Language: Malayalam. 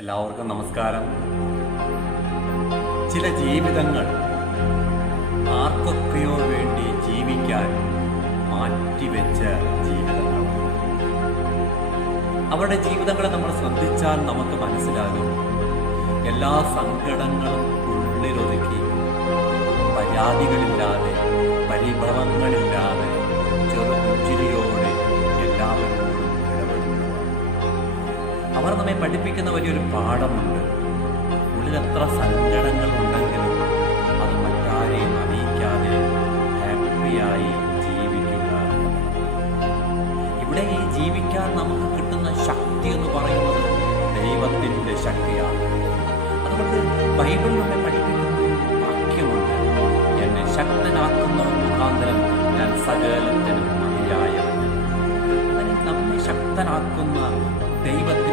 എല്ലാവർക്കും നമസ്കാരം. ചില ജീവിതങ്ങൾ ആർക്കൊക്കെയോ വേണ്ടി ജീവിക്കാൻ മാറ്റിവെച്ച ജീവിതങ്ങൾ. അവരുടെ ജീവിതങ്ങളെ നമ്മൾ ശ്രദ്ധിച്ചാൽ നമുക്ക് മനസ്സിലാകും, എല്ലാ സങ്കടങ്ങളും ഉള്ളിലൊതുക്കി പരാതികളില്ലാതെ പരിഭവങ്ങളില്ലാതെ ചെറുപുഞ്ചിരിയോടെ എല്ലാവരോടും ഇടപെടുന്നവർ. അവർ നമ്മെ പഠിപ്പിക്കുന്ന വലിയൊരു പാഠമുണ്ട്. ഉള്ളിലെത്ര സങ്കടങ്ങൾ ഉണ്ടെങ്കിലും അത് മറ്റാരെയും അറിയിക്കാതെ ഹാപ്പിയായി ജീവിക്കുക. ഇവിടെ ഈ ജീവിക്കാൻ നമുക്ക് കിട്ടുന്ന ശക്തി എന്ന് പറയുന്നത് ദൈവത്തിൻ്റെ ശക്തിയാണ്. അതുകൊണ്ട് ബൈബിൾ നമ്മെ പഠിപ്പിക്കുന്ന ഒരു വാക്യമുണ്ട്, എന്നെ ശക്തനാക്കുന്നവൻ മുഖാന്തരം ഞാൻ സകലത്തിനും മതിയായവൻ. അങ്ങനെ നമ്മെ ശക്തനാക്കുന്ന ദൈവത്തെ